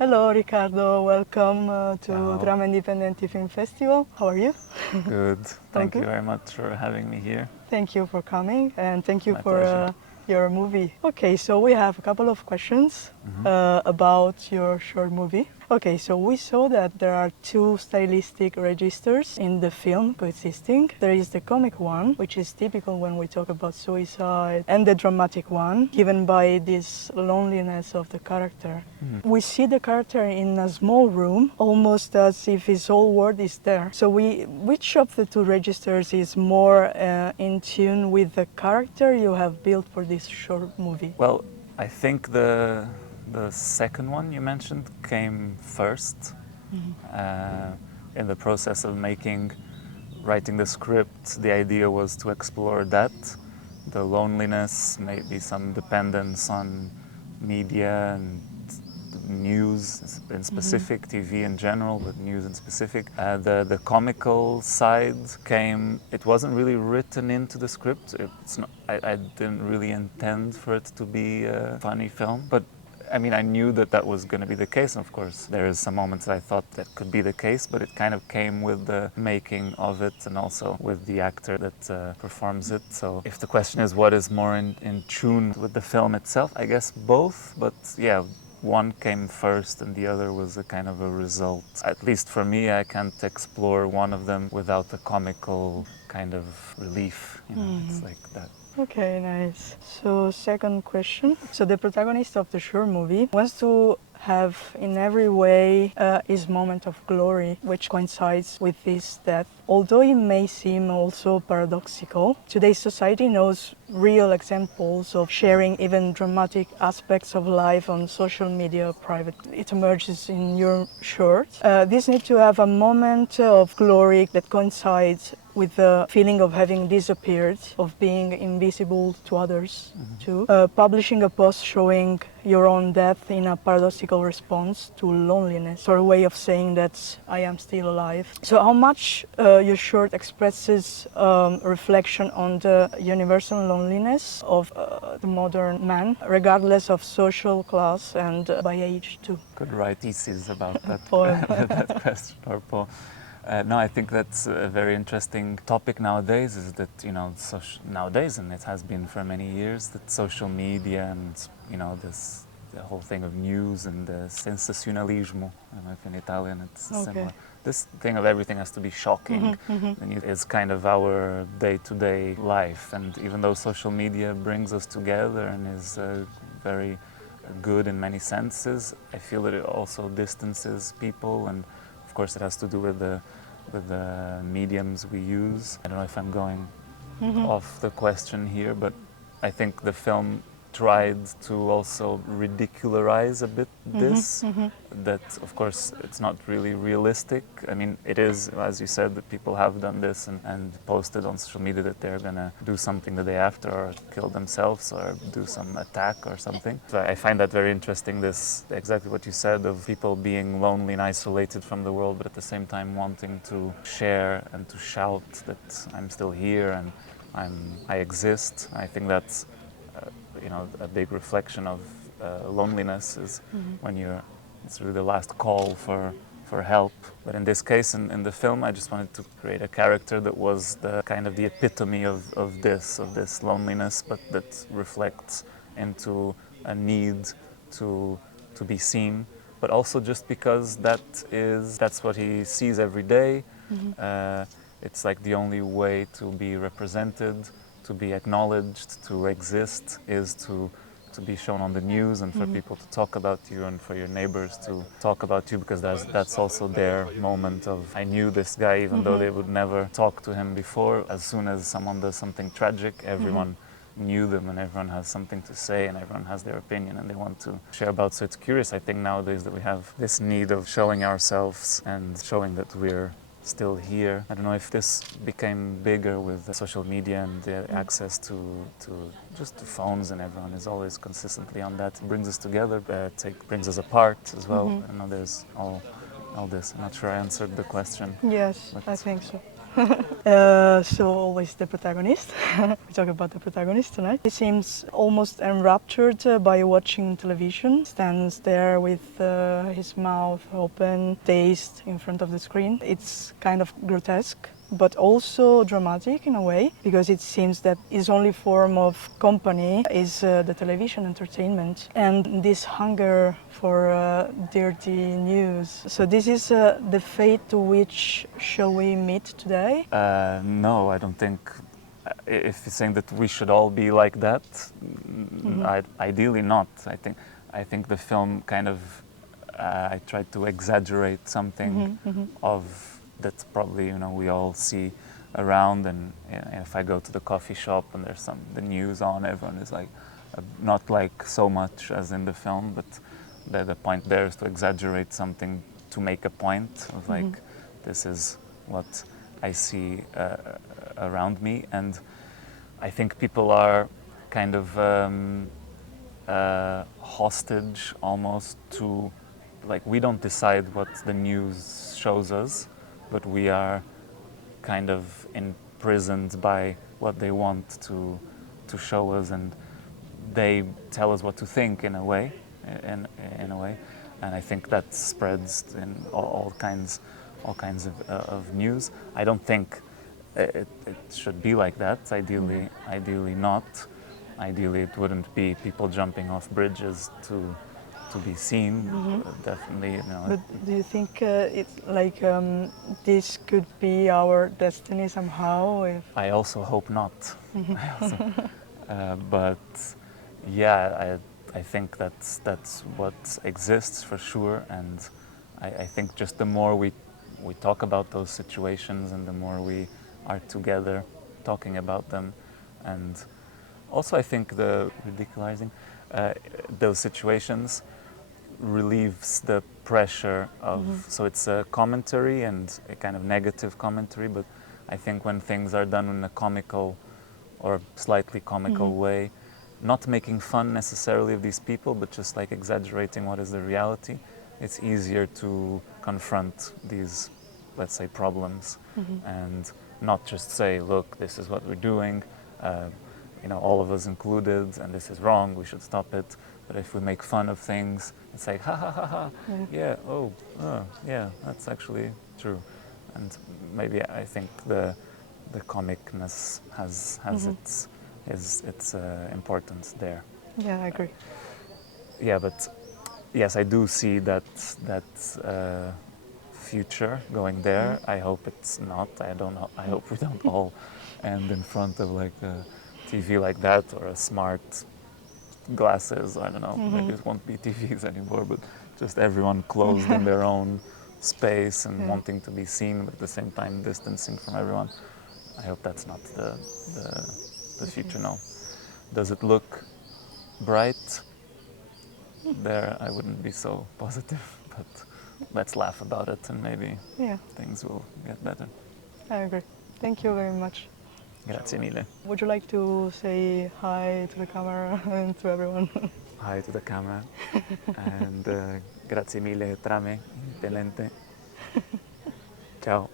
Hello, Ricardo. Welcome to Ciao. Trame Indipendenti Film Festival. How are you? Good. Thank you good. very much for having me here. Thank you for coming and thank you My for pleasure. your movie. Okay, so we have a couple of questions about your short movie. Okay, so we saw that there are two stylistic registers in the film coexisting. There is the comic one, which is typical when we talk about suicide, and the dramatic one, given by this loneliness of the character. We see the character in a small room, almost as if his whole world is there. So which of the two registers is more in tune with the character you have built for this short movie? Well, I think the second one you mentioned came first. In the process of writing the script, the idea was to explore that, the loneliness, maybe some dependence on media and news in specific, TV in general, but news in specific. The comical side came, it wasn't really written into the script. I didn't really intend for it to be a funny film, but I mean, I knew that that was going to be the case, and of course there is some moments that I thought that could be the case, but it kind of came with the making of it and also with the actor that performs it. So if the question is what is more in tune with the film itself, I guess both, but yeah, one came first and the other was a kind of a result. At least for me, I can't explore one of them without the comical kind of relief, it's like that. Okay, nice. So second question. So the protagonist of the short movie wants to have in every way his moment of glory, which coincides with his death. Although it may seem also paradoxical, today's society knows real examples of sharing even dramatic aspects of life on social media private. It emerges in your short. This need to have a moment of glory that coincides with the feeling of having disappeared, of being invisible to others too. Publishing a post showing your own death in a paradoxical response to loneliness, or a way of saying that I am still alive. So how much your short expresses reflection on the universal loneliness of the modern man, regardless of social class and by age too. Could write theses about that, Poem. that question or poem. No, I think that's a very interesting topic nowadays, is that, nowadays, and it has been for many years, that social media and, the whole thing of news and the sensationalismo, I don't know if in Italian it's similar. This thing of everything has to be shocking is kind of our day-to-day life. And even though social media brings us together and is very good in many senses, I feel that it also distances people, and of course it has to do with the mediums we use. I don't know if I'm going off the question here, but I think the film tried to also ridicularize a bit this, that of course it's not really realistic. I mean, it is, as you said, that people have done this and posted on social media that they're gonna do something the day after, or kill themselves, or do some attack or something. So I find that very interesting, this, exactly what you said, of people being lonely and isolated from the world, but at the same time wanting to share and to shout that I'm still here and I exist. I think that's a big reflection of loneliness is when it's really the last call for help. But in this case, in the film, I just wanted to create a character that was the kind of the epitome of this loneliness, but that reflects into a need to be seen, but also just because that's what he sees every day. It's like the only way to be represented, to be acknowledged, to exist, is to be shown on the news, and for people to talk about you, and for your neighbors to talk about you, because that's also their moment of, I knew this guy even though they would never talk to him before. As soon as someone does something tragic, everyone knew them, and everyone has something to say, and everyone has their opinion and they want to share about. So it's curious, I think, nowadays that we have this need of showing ourselves and showing that we're still here. I don't know if this became bigger with social media and the access to just to phones, and everyone is always consistently on that. It brings us together, but it brings us apart as well. I know there's all this. I'm not sure I answered the question. Yes, I think so. So always the protagonist. We talk about the protagonist tonight. He seems almost enraptured by watching television. Stands there with his mouth open, dazed in front of the screen. It's kind of grotesque, but also dramatic in a way, because it seems that his only form of company is the television entertainment and this hunger for dirty news. So this is the fate to which shall we meet today? No, I don't think. If you're saying that we should all be like that, ideally not. I think the film kind of I tried to exaggerate something of that probably we all see around, and if I go to the coffee shop and there's the news on, everyone is like not like so much as in the film, but the point there is to exaggerate something to make a point of like this is what I see around me, and I think people are kind of hostage almost to, like, we don't decide what the news shows us, but we are kind of imprisoned by what they want to show us, and they tell us what to think in a way, in a way, and I think that spreads in all kinds of news. I don't think it should be like that. Ideally not. Ideally, it wouldn't be people jumping off bridges to be seen. Definitely, But do you think it's like this could be our destiny somehow? If I also hope not. But yeah, I think that's what exists for sure, and I think just the more we talk about those situations, and the more we are together talking about them, and also I think the ridiculizing those situations relieves the pressure of, so it's a commentary and a kind of negative commentary, but I think when things are done in a comical or slightly comical way, not making fun necessarily of these people, but just like exaggerating what is the reality, it's easier to confront these, let's say, problems, and not just say, look, this is what we're doing, all of us included, and this is wrong, we should stop it. But if we make fun of things, it's like, ha ha ha ha, yeah, yeah, that's actually true. And maybe I think the comicness has its importance there. yeah, I agree. Yeah, but yes, I do see that future going there. I hope it's not. I don't know. I hope we don't all end in front of like a TV like that, or a smart glasses. I don't know. Maybe it won't be TVs anymore, but just everyone closed in their own space and wanting to be seen, but at the same time distancing from everyone. I hope that's not the future. No. Does it look bright? There, I wouldn't be so positive, but let's laugh about it, and maybe things will get better. I agree. Thank you very much. Grazie mille. Would you like to say hi to the camera and to everyone? Hi to the camera, and grazie mille, Trame, Indipendenti. Ciao.